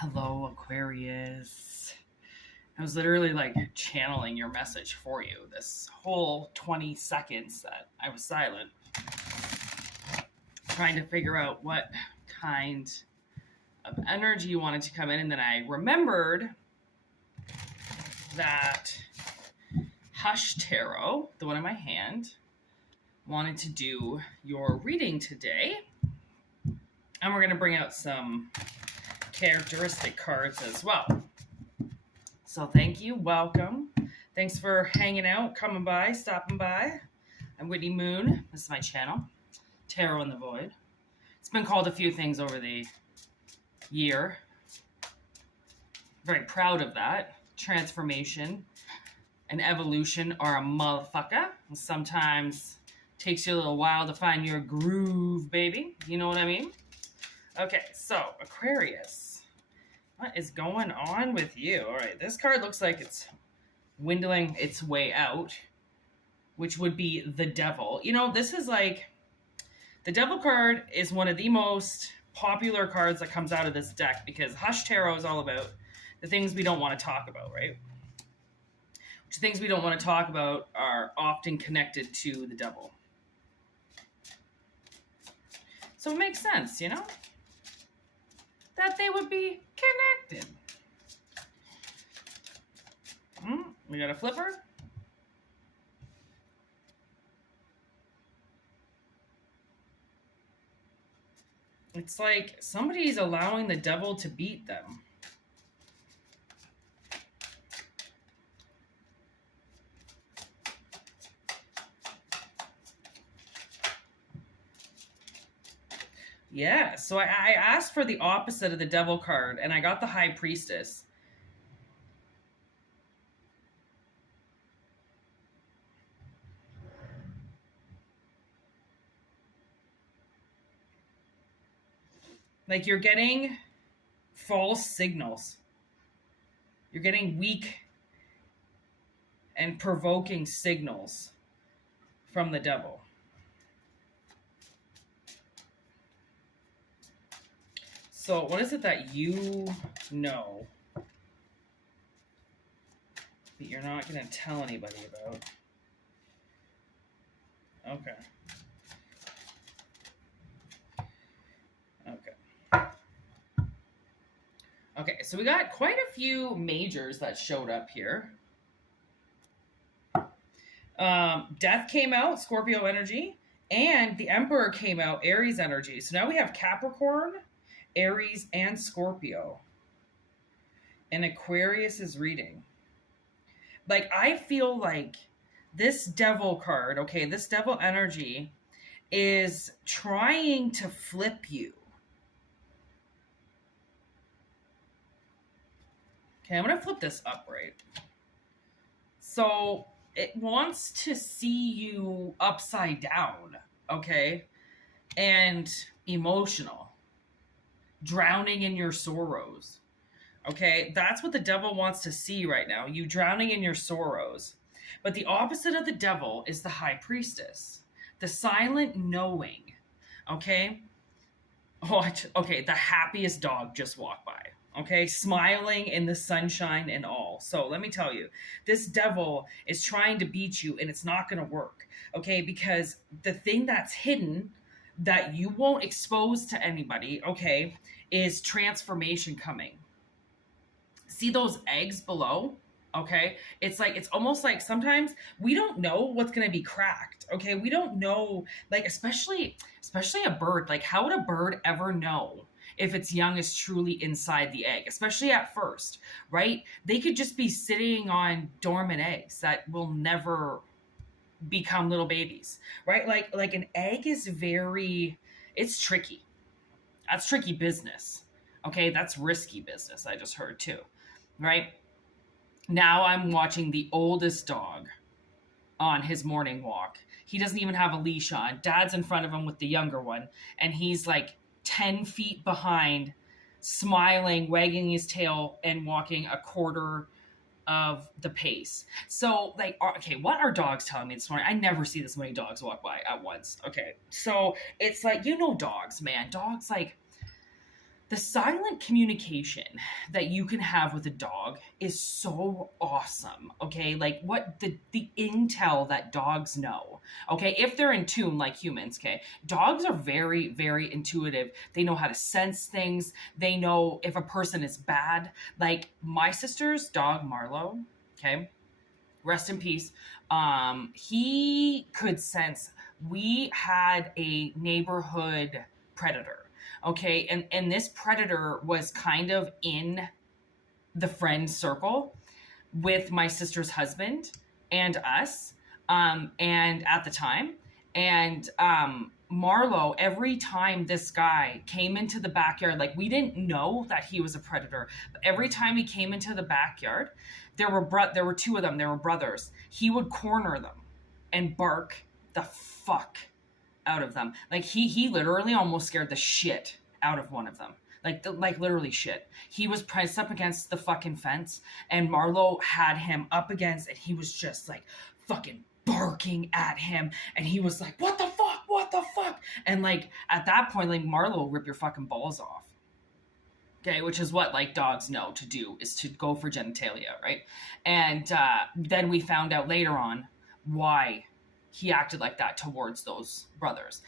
Hello, Aquarius. I was literally like channeling your message for you this whole 20 seconds that I was silent, trying to figure out what kind of energy you wanted to come in. And then I remembered that Hush Tarot, the one in my hand, wanted to do your reading today. And we're going to bring out some characteristic cards as well. So thank you. Welcome. Thanks for hanging out, coming by, stopping by. I'm Whitney Moon. This is my channel, Tarot in the Void. It's been called a few things over the year. Very proud of that. Transformation and evolution are a motherfucker. Sometimes takes you a little while to find your groove, baby. You know what I mean? Okay, so Aquarius, what is going on with you? All right, this card looks like it's dwindling its way out, which would be the Devil. You know, this is like, the Devil card is one of the most popular cards that comes out of this deck because Hush Tarot is all about the things we don't want to talk about, right? Which things we don't want to talk about are often connected to the Devil. So it makes sense, you know? That they would be connected. We got a flipper. It's like somebody's allowing the Devil to beat them. Yeah, so I asked for the opposite of the Devil card, and I got the High Priestess. Like, you're getting false signals. You're getting weak and provoking signals from the Devil. So what is it that you know that you're not going to tell anybody about? Okay. Okay, so we got quite a few majors that showed up here. Death came out, Scorpio energy, and the Emperor came out, Aries energy. So now we have Capricorn, Aries, and Scorpio. And Aquarius is reading. Like, I feel like this Devil card, okay, this Devil energy is trying to flip you. Okay, I'm going to flip this upright. So it wants to see you upside down, okay? And emotional. Drowning in your sorrows. Okay, that's what the Devil wants to see right now. You drowning in your sorrows. But the opposite of the Devil is the High Priestess. The silent knowing. Okay? Okay, the happiest dog just walked by. Okay, smiling in the sunshine and all. So let me tell you, this Devil is trying to beat you and it's not going to work. Okay, because the thing that's hidden that you won't expose to anybody, okay, is transformation coming. See those eggs below? Okay, it's like, it's almost like sometimes we don't know what's going to be cracked. Okay, we don't know, like, especially a bird. Like, how would a bird ever know if its young is truly inside the egg, especially at first, right? They could just be sitting on dormant eggs that will never become little babies, right? Like an egg is it's tricky. That's tricky business. Okay, that's risky business. I just heard too, right? Now I'm watching the oldest dog on his morning walk. He doesn't even have a leash on. Dad's in front of him with the younger one, and he's like 10 feet behind, smiling, wagging his tail, and walking a quarter of the pace. So, like, okay, what are dogs telling me this morning? I never see this many dogs walk by at once. Okay, so it's like, you know, dogs, man. Dogs, like, The silent communication that you can have with a dog is so awesome, okay? Like what the intel that dogs know, okay? If they're in tune like humans, okay? Dogs are very, very intuitive. They know how to sense things. They know if a person is bad. Like my sister's dog, Marlo, okay? Rest in peace. He could sense we had a neighborhood predator. Okay, and this predator was kind of in the friend circle with my sister's husband and us, and at the time, and Marlo, every time this guy came into the backyard, like we didn't know that he was a predator, but every time he came into the backyard, there were two of them. They were brothers. He would corner them and bark the fuck out of them. Like he literally almost scared the shit out of one of them. Like literally shit. He was pressed up against the fucking fence, and Marlo had him up against, and he was just like fucking barking at him, and he was like, what the fuck? And like at that point, like Marlo will rip your fucking balls off. Okay, which is what like dogs know to do, is to go for genitalia, right? And then we found out later on why he acted like that towards those brothers.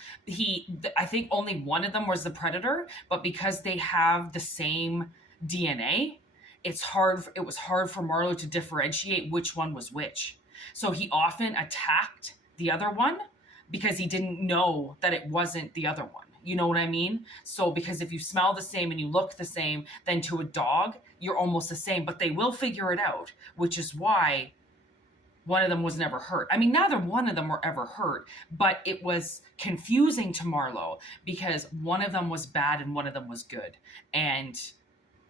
I think only one of them was the predator, but because they have the same DNA, it was hard for Marlo to differentiate which one was which. So he often attacked the other one because he didn't know that it wasn't the other one. You know what I mean? So because if you smell the same and you look the same, then to a dog, you're almost the same, but they will figure it out, which is why one of them was never hurt. I mean, neither one of them were ever hurt, but it was confusing to Marlo because one of them was bad and one of them was good. And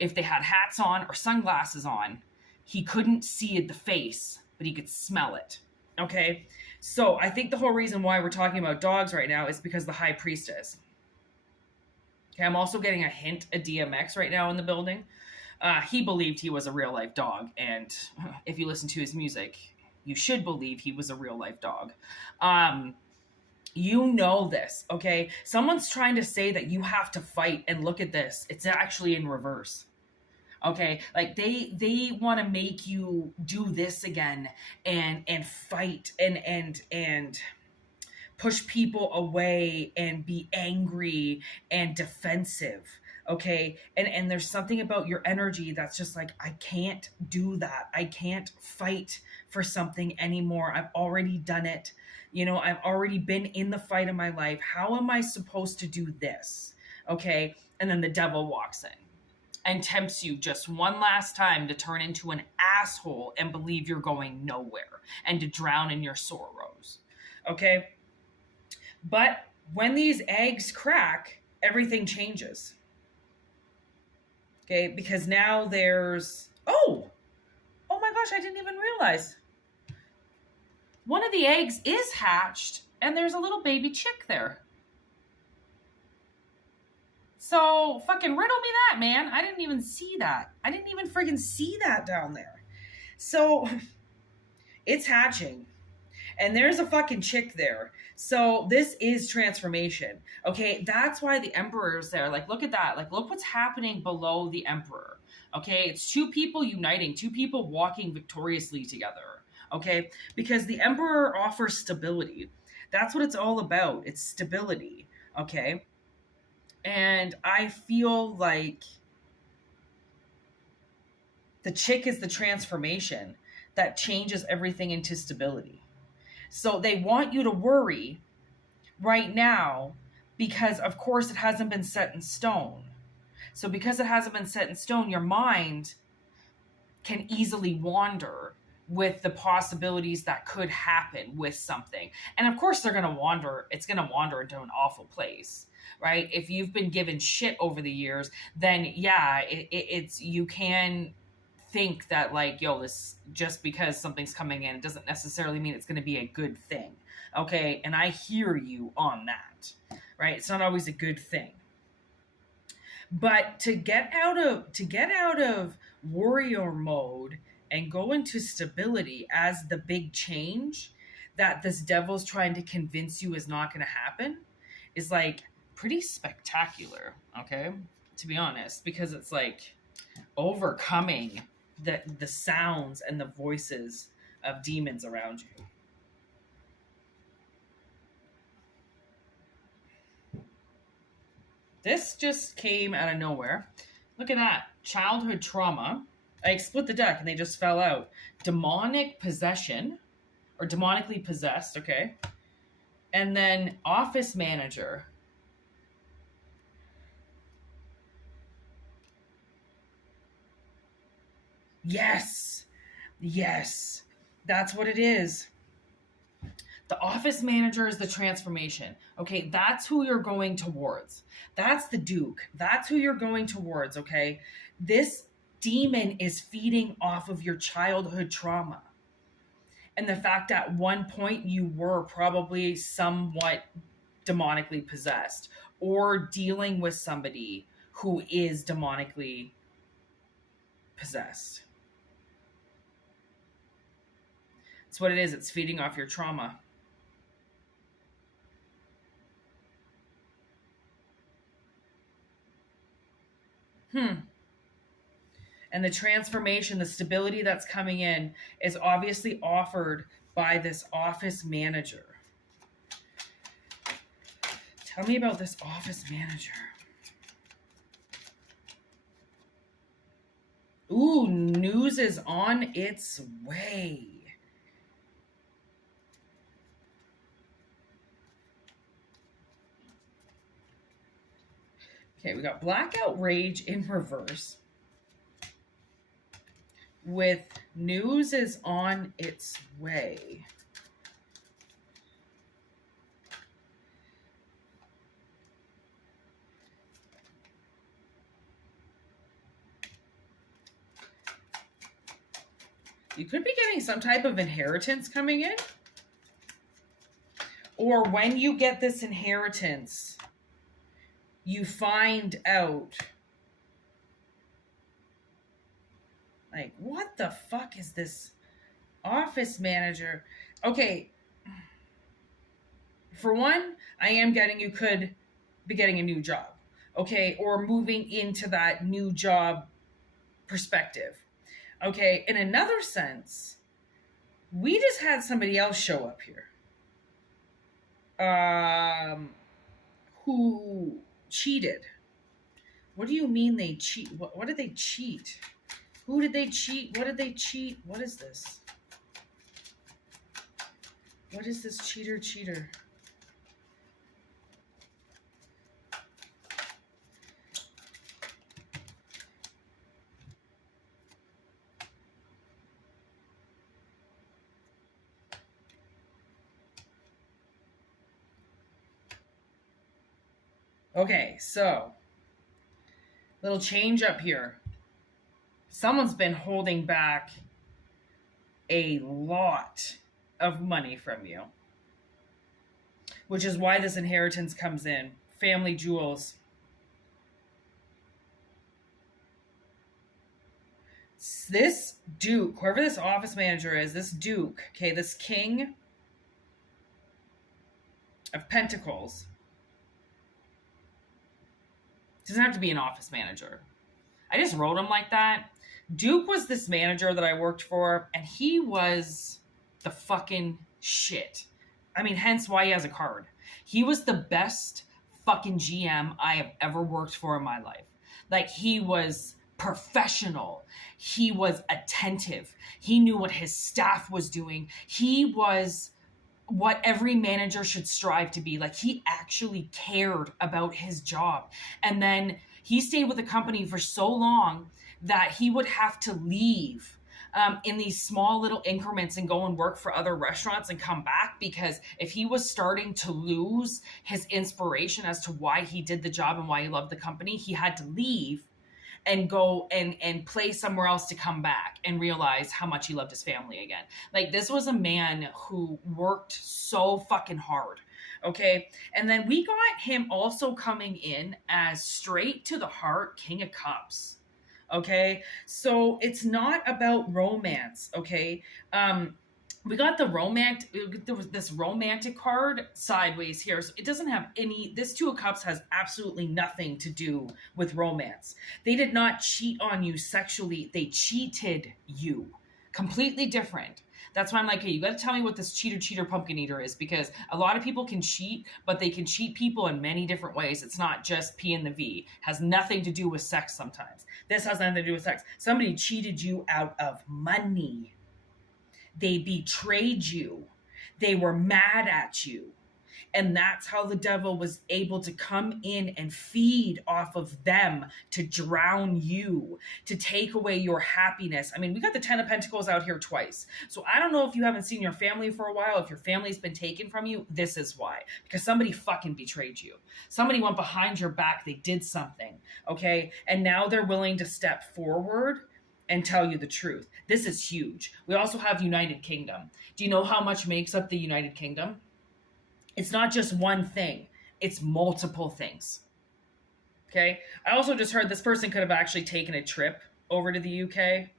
if they had hats on or sunglasses on, he couldn't see the face, but he could smell it. Okay? So I think the whole reason why we're talking about dogs right now is because the High Priestess. Okay, I'm also getting a hint at DMX right now in the building. He believed he was a real life dog, and if you listen to his music, you should believe he was a real life dog. You know this, okay? Someone's trying to say that you have to fight, and look at this. It's actually in reverse. Okay? Like they want to make you do this again and fight and push people away and be angry and defensive. Okay. And there's something about your energy that's just like, I can't do that. I can't fight for something anymore. I've already done it. You know, I've already been in the fight of my life. How am I supposed to do this? Okay. And then the devil walks in and tempts you just one last time to turn into an asshole and believe you're going nowhere and to drown in your sorrows. Okay. But when these eggs crack, everything changes. Okay, because now there's, oh my gosh, I didn't even realize. One of the eggs is hatched and there's a little baby chick there. So fucking riddle me that, man. I didn't even see that. I didn't even friggin' see that down there. So it's hatching. And there's a fucking chick there. So this is transformation. Okay, that's why the Emperor is there. Like, look at that. Like, look what's happening below the Emperor. Okay, it's two people uniting, two people walking victoriously together. Okay, because the Emperor offers stability. That's what it's all about. It's stability. Okay, and I feel like the chick is the transformation that changes everything into stability. So they want you to worry right now because, of course, it hasn't been set in stone. So because it hasn't been set in stone, your mind can easily wander with the possibilities that could happen with something. And of course, they're going to wander. It's going to wander into an awful place, right? If you've been given shit over the years, then yeah, it's you can think that like, yo, this just because something's coming in, it doesn't necessarily mean it's going to be a good thing. Okay. And I hear you on that, right? It's not always a good thing, but to get out of warrior mode and go into stability as the big change that this devil's trying to convince you is not going to happen is like pretty spectacular. Okay. to be honest, because it's like overcoming the sounds and the voices of demons around you. This just came out of nowhere. Look at that. Childhood trauma. I split the deck and they just fell out. Demonic possession, or demonically possessed, okay? And then office manager. Yes. Yes. That's what it is. The office manager is the transformation. Okay, that's who you're going towards. That's the Duke. That's who you're going towards, okay? This demon is feeding off of your childhood trauma. And the fact at one point you were probably somewhat demonically possessed or dealing with somebody who is demonically possessed. That's what it is. It's feeding off your trauma. And the transformation, the stability that's coming in is obviously offered by this office manager. Tell me about this office manager. Ooh, news is on its way. Okay, we got Blackout Rage in reverse. With news is on its way. You could be getting some type of inheritance coming in. Or when you get this inheritance, you find out, like, what the fuck is this office manager? Okay. For one, I am getting, you could be getting a new job. Okay. Or moving into that new job perspective. Okay. In another sense, we just had somebody else show up here. Who cheated. What do you mean they cheat? What did they cheat? Who did they cheat? What did they cheat? What is this? What is this cheater? Okay, so little change up here. Someone's been holding back a lot of money from you, which is why this inheritance comes in. Family jewels. This Duke, whoever this office manager is, this Duke, okay, this King of Pentacles, doesn't have to be an office manager. I just wrote him like that. Duke was this manager that I worked for, and he was the fucking shit. I mean, hence why he has a card. He was the best fucking GM I have ever worked for in my life. Like, he was professional. He was attentive. He knew what his staff was doing. He was what every manager should strive to be. Like, he actually cared about his job. And then he stayed with the company for so long that he would have to leave in these small little increments and go and work for other restaurants and come back, because if he was starting to lose his inspiration as to why he did the job and why he loved the company, he had to leave and go and play somewhere else to come back and realize how much he loved his family again. Like, this was a man who worked so fucking hard. Okay. And then we got him also coming in as straight to the heart King of Cups. Okay. So it's not about romance. Okay. We got the romantic, there was this romantic card sideways here. So it doesn't have any, this Two of Cups has absolutely nothing to do with romance. They did not cheat on you sexually. They cheated you. Completely different. That's why I'm like, hey, you got to tell me what this cheater pumpkin eater is, because a lot of people can cheat, but they can cheat people in many different ways. It's not just P and the V. It has nothing to do with sex sometimes. This has nothing to do with sex. Somebody cheated you out of money. They betrayed you. They were mad at you. And that's how the devil was able to come in and feed off of them, to drown you, to take away your happiness. I mean, we got the Ten of Pentacles out here twice. So I don't know if you haven't seen your family for a while. If your family's been taken from you, this is why. Because somebody fucking betrayed you. Somebody went behind your back. They did something. Okay? And now they're willing to step forward and tell you the truth. This is huge. We also have United Kingdom. Do you know how much makes up the United Kingdom? It's not just one thing. It's multiple things. Okay? I also just heard this person could have actually taken a trip over to the UK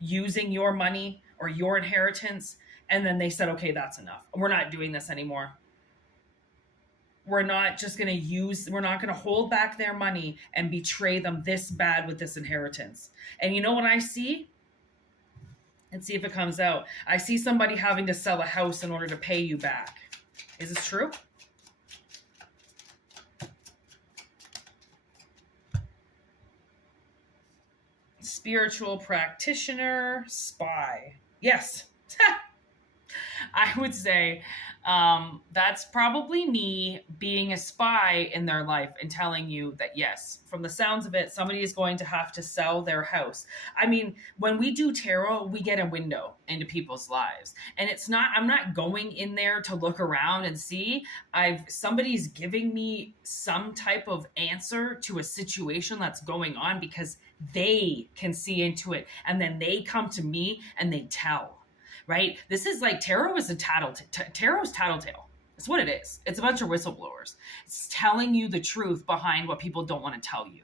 using your money or your inheritance, and then they said, okay, that's enough. We're not doing this anymore. We're not just going to we're not going to hold back their money and betray them this bad with this inheritance. And you know what I see? Let's see if it comes out. I see somebody having to sell a house in order to pay you back. Is this true? Spiritual practitioner, spy. Yes. I would say that's probably me being a spy in their life and telling you that, yes, from the sounds of it, somebody is going to have to sell their house. I mean, when we do tarot, we get a window into people's lives. And it's not, I'm not going in there to look around and see. Somebody's giving me some type of answer to a situation that's going on because they can see into it. And then they come to me and they tell. Right? This is like tarot is a tarot's tattletale. That's what it is. It's a bunch of whistleblowers. It's telling you the truth behind what people don't want to tell you.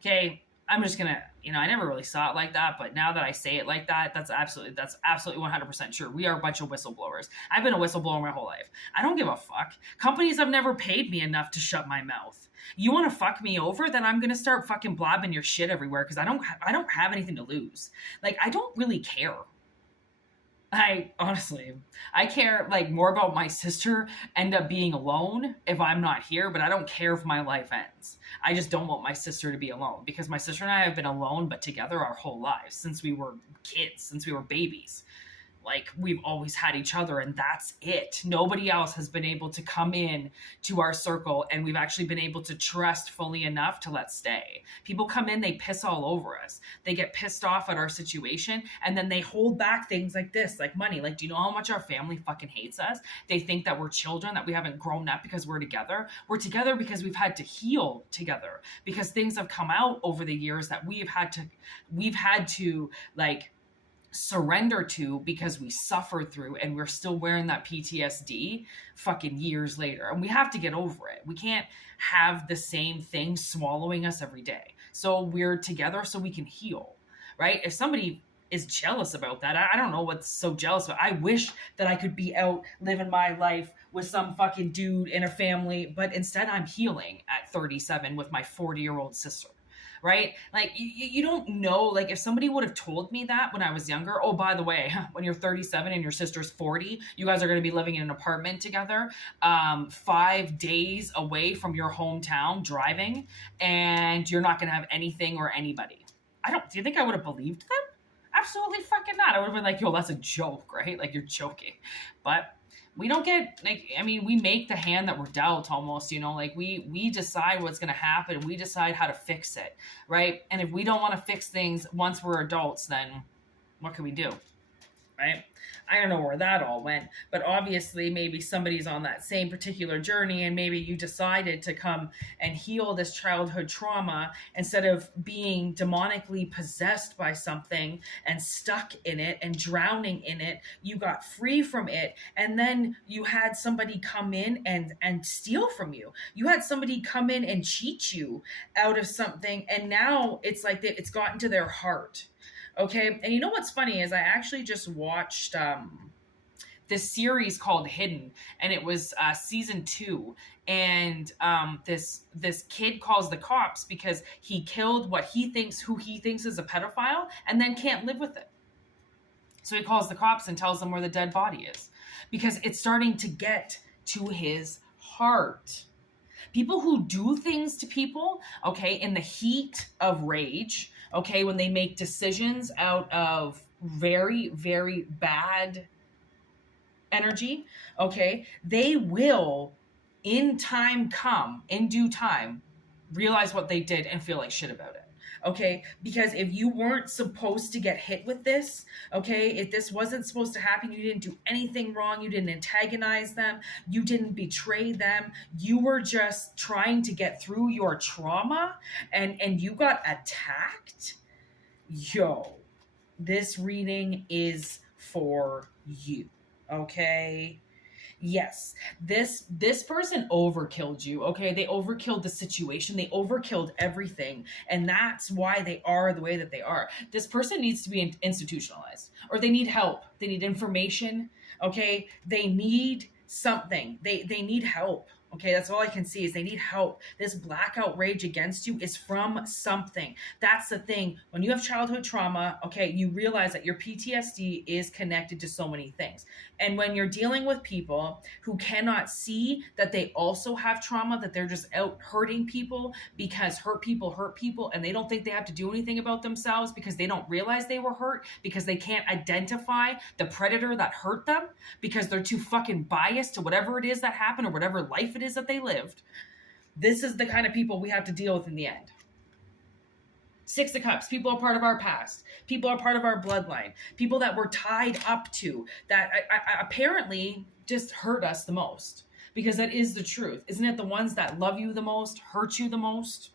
Okay? I'm just gonna, I never really saw it like that, but now that I say it like that, that's absolutely 100% true. We are a bunch of whistleblowers. I've been a whistleblower my whole life. I don't give a fuck. Companies have never paid me enough to shut my mouth. You want to fuck me over? Then I'm gonna start fucking blabbing your shit everywhere because I don't have anything to lose. Like, I don't really care. I care like more about my sister end up being alone if I'm not here, but I don't care if my life ends. I just don't want my sister to be alone because my sister and I have been alone but together our whole lives since we were kids, since we were babies. Like, we've always had each other and that's it. Nobody else has been able to come in to our circle and we've actually been able to trust fully enough to let stay. People come in, they piss all over us. They get pissed off at our situation and then they hold back things like this, like money. Like, do you know how much our family fucking hates us? They think that we're children, that we haven't grown up because we're together. We're together because we've had to heal together, because things have come out over the years that we've had to like surrender to because we suffered through, and we're still wearing that PTSD fucking years later, and we have to get over it. We can't have the same thing swallowing us every day. So we're together so we can heal, right? If somebody is jealous about that, I don't know what's so jealous about. I wish that I could be out living my life with some fucking dude in a family, but instead I'm healing at 37 with my 40-year-old sister. Right? Like, you don't know, like, if somebody would have told me that when I was younger, oh, by the way, when you're 37 and your sister's 40, you guys are going to be living in an apartment together, 5 days away from your hometown driving, and you're not going to have anything or anybody. Do you think I would have believed them? Absolutely fucking not. I would have been like, yo, that's a joke, right? Like, you're joking. But we don't get, like, I mean, we make the hand that we're dealt almost, like we decide what's going to happen. We decide how to fix it, right? And if we don't want to fix things once we're adults, then what can we do, right? I don't know where that all went, but obviously maybe somebody's on that same particular journey and maybe you decided to come and heal this childhood trauma instead of being demonically possessed by something and stuck in it and drowning in it. You got free from it, and then you had somebody come in and steal from you. You had somebody come in and cheat you out of something, and now it's like it's gotten to their heart. Okay, and you know what's funny is I actually just watched this series called Hidden, and it was season 2. And this kid calls the cops because he killed who he thinks is a pedophile, and then can't live with it. So he calls the cops and tells them where the dead body is, because it's starting to get to his heart. People who do things to people, okay, in the heat of rage, okay, when they make decisions out of very, very bad energy, okay, they will, in due time, realize what they did and feel like shit about it. Okay, because if you weren't supposed to get hit with this, okay, if this wasn't supposed to happen, you didn't do anything wrong, you didn't antagonize them, you didn't betray them, you were just trying to get through your trauma, and you got attacked, yo, this reading is for you, okay? Yes, this person overkilled you, okay? They overkilled the situation. They overkilled everything. And that's why they are the way that they are. This person needs to be institutionalized, or they need help. They need information, okay? They need something. They need help. Okay, that's all I can see is they need help. This blackout rage against you is from something. That's the thing. When you have childhood trauma, okay, you realize that your PTSD is connected to so many things. And when you're dealing with people who cannot see that they also have trauma, that they're just out hurting people because hurt people, and they don't think they have to do anything about themselves because they don't realize they were hurt, because they can't identify the predator that hurt them, because they're too fucking biased to whatever it is that happened or whatever life it is that they lived. This is the kind of people we have to deal with in the end. Six of Cups, people are part of our past. People are part of our bloodline. People that we're tied up to, that apparently just hurt us the most. Because that is the truth. Isn't it the ones that love you the most, hurt you the most?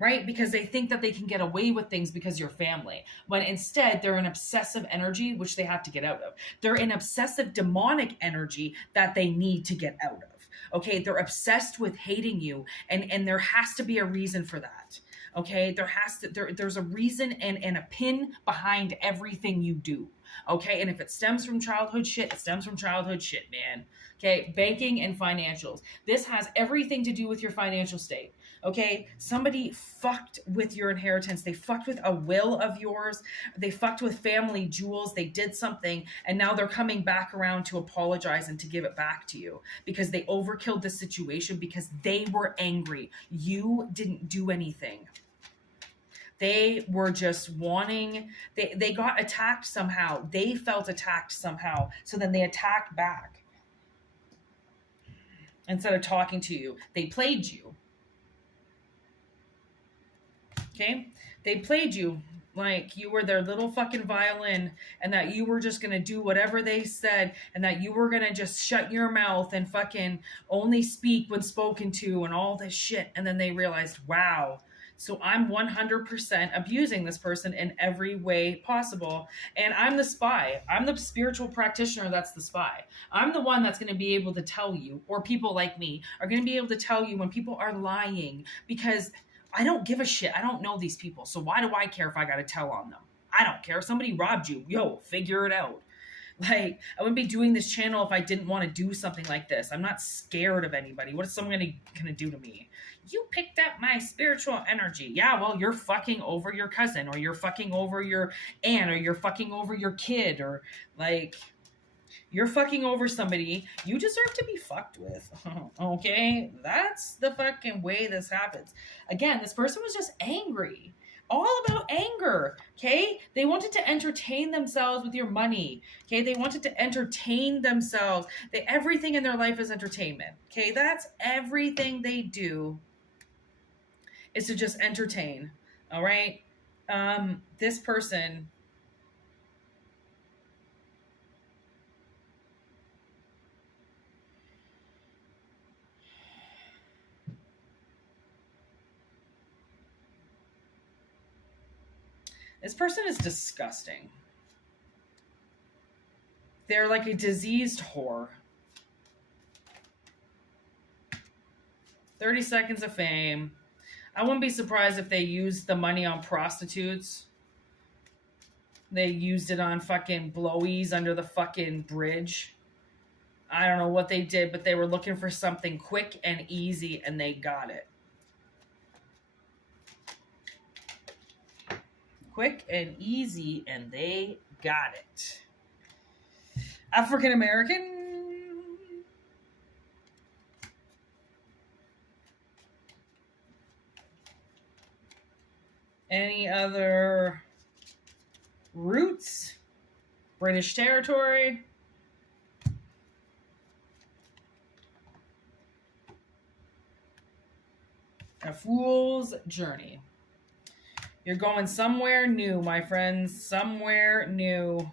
Right? Because they think that they can get away with things because you're family. When instead, they're an obsessive energy, which they have to get out of. They're an obsessive demonic energy that they need to get out of. Okay? They're obsessed with hating you, and there has to be a reason for that. Okay, there's a reason and a pin behind everything you do. Okay, and if it stems from childhood shit, it stems from childhood shit, man. Okay, banking and financials. This has everything to do with your financial state. Okay, somebody fucked with your inheritance. They fucked with a will of yours. They fucked with family jewels. They did something, and now they're coming back around to apologize and to give it back to you because they overkilled the situation because they were angry. You didn't do anything. They were just wanting, they got attacked somehow. They felt attacked somehow. So then they attacked back. Instead of talking to you, they played you. Okay? They played you like you were their little fucking violin, and that you were just going to do whatever they said, and that you were going to just shut your mouth and fucking only speak when spoken to and all this shit. And then they realized, wow, so I'm 100% abusing this person in every way possible. And I'm the spy. I'm the spiritual practitioner that's the spy. I'm the one that's going to be able to tell you, or people like me are going to be able to tell you when people are lying, because I don't give a shit. I don't know these people. So why do I care if I got to tell on them? I don't care. If somebody robbed you, yo, figure it out. Like, I wouldn't be doing this channel if I didn't want to do something like this. I'm not scared of anybody. What is someone gonna do to me? You picked up my spiritual energy. Yeah, well, you're fucking over your cousin, or you're fucking over your aunt, or you're fucking over your kid, or like, you're fucking over somebody. You deserve to be fucked with. Okay? That's the fucking way this happens. Again, this person was just angry. All about anger, okay? They wanted to entertain themselves with your money, okay? They wanted to entertain themselves. Everything in their life is entertainment, okay? That's everything they do is to just entertain, all right? This person... This person is disgusting. They're like a diseased whore. 30 seconds of fame. I wouldn't be surprised if they used the money on prostitutes. They used it on fucking blowies under the fucking bridge. I don't know what they did, but they were looking for something quick and easy, and they got it. Quick and easy, and they got it. African American. Any other roots? British territory. A fool's journey. You're going somewhere new, my friends. Somewhere new.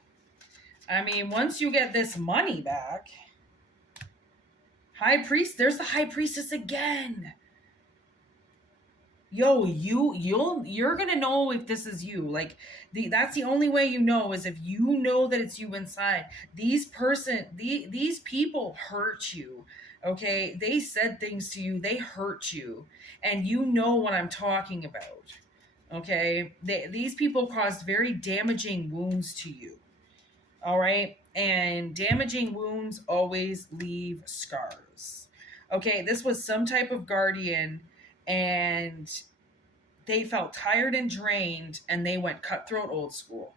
I mean, once you get this money back. High priest. There's the high priestess again. Yo, you're gonna know if this is you. Like, that's the only way you know, is if you know that it's you inside. These people hurt you. Okay, they said things to you. They hurt you, and you know what I'm talking about. Okay, these people caused very damaging wounds to you. All right, and damaging wounds always leave scars. Okay, this was some type of guardian, and they felt tired and drained, and they went cutthroat old school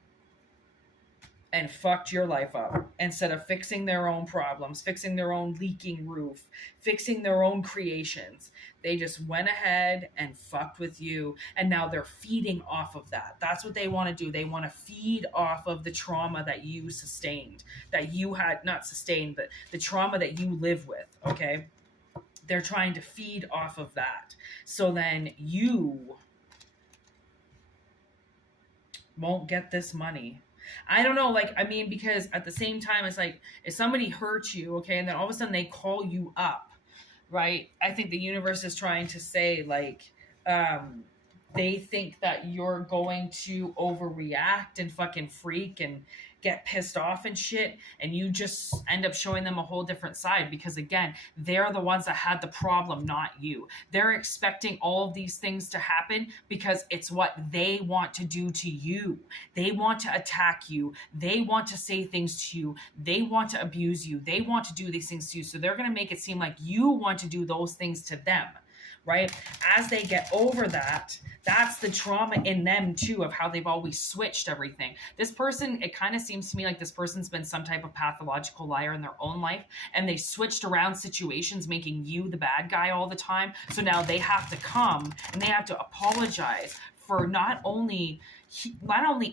and fucked your life up instead of fixing their own problems, fixing their own leaking roof, fixing their own creations. They just went ahead and fucked with you, and now they're feeding off of that. That's what they want to do. They want to feed off of the trauma that you sustained, that you had not sustained, but the trauma that you live with, okay? They're trying to feed off of that. So then you won't get this money. I don't know, like, I mean, because at the same time, it's like, if somebody hurts you, okay, and then all of a sudden they call you up, right? I think the universe is trying to say, like, they think that you're going to overreact and fucking freak and get pissed off and shit, and you just end up showing them a whole different side, because again, they're the ones that had the problem, not you. They're expecting all of these things to happen because it's what they want to do to you. They want to attack you. They want to say things to you. They want to abuse you. They want to do these things to you. So they're going to make it seem like you want to do those things to them. Right? As they get over that, that's the trauma in them too, of how they've always switched everything. This person, it kind of seems to me like this person's been some type of pathological liar in their own life, and they switched around situations, making you the bad guy all the time. So now they have to come and they have to apologize for not only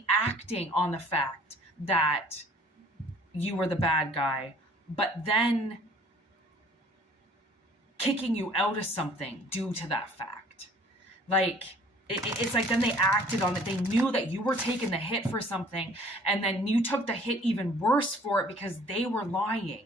acting on the fact that you were the bad guy, but then kicking you out of something due to that fact. Like, it's like then they acted on it. They knew that you were taking the hit for something, and then you took the hit even worse for it because they were lying.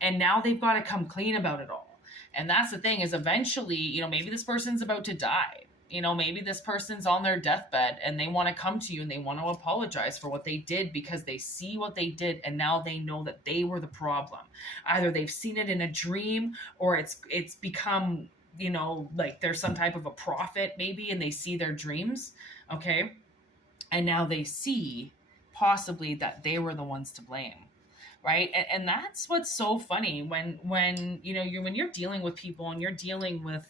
And now they've got to come clean about it all. And that's the thing, is eventually, you know, maybe this person's about to die. You know, maybe this person's on their deathbed and they want to come to you and they want to apologize for what they did, because they see what they did and now they know that they were the problem. Either they've seen it in a dream, or it's become, you know, like there's some type of a prophet maybe, and they see their dreams, okay? And now they see possibly that they were the ones to blame. Right. And that's what's so funny when you know, when you're dealing with people and you're dealing with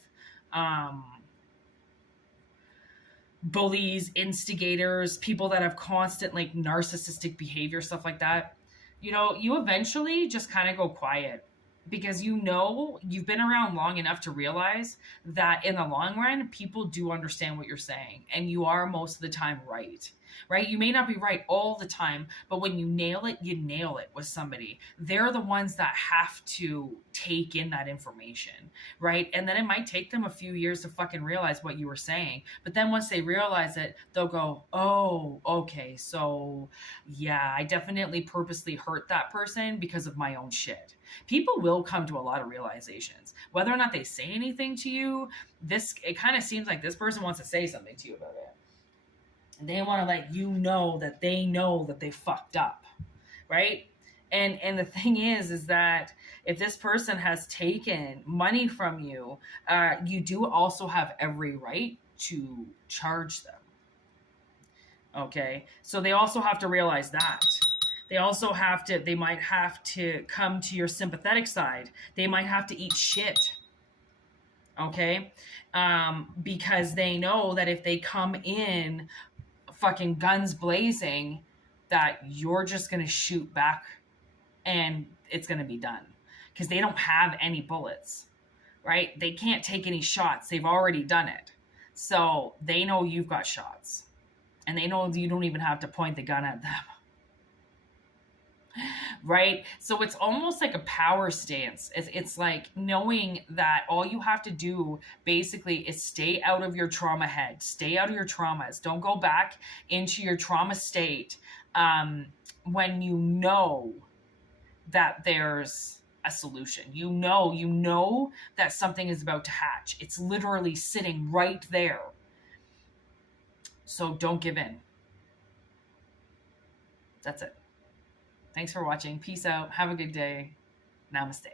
bullies, instigators, people that have constant like narcissistic behavior, stuff like that, you know, you eventually just kind of go quiet, because you know, you've been around long enough to realize that in the long run, people do understand what you're saying, and you are most of the time right. Right? You may not be right all the time, but when you nail it with somebody. They're the ones that have to take in that information, right? And then it might take them a few years to fucking realize what you were saying. But then once they realize it, they'll go, oh, okay, so yeah, I definitely purposely hurt that person because of my own shit. People will come to a lot of realizations. Whether or not they say anything to you, it kind of seems like this person wants to say something to you about it. They want to let you know that they fucked up, right? And the thing is that if this person has taken money from you, you do also have every right to charge them. Okay, so they also have to realize that They also they might have to come to your sympathetic side. They might have to eat shit. Okay? Because they know that if they come in fucking guns blazing, that you're just going to shoot back and it's going to be done. Because they don't have any bullets, right? They can't take any shots. They've already done it. So they know you've got shots. And they know you don't even have to point the gun at them. Right? So it's almost like a power stance. It's like knowing that all you have to do basically is stay out of your trauma head, stay out of your traumas. Don't go back into your trauma state when you know that there's a solution. You know that something is about to hatch. It's literally sitting right there. So don't give in. That's it. Thanks for watching. Peace out. Have a good day. Namaste.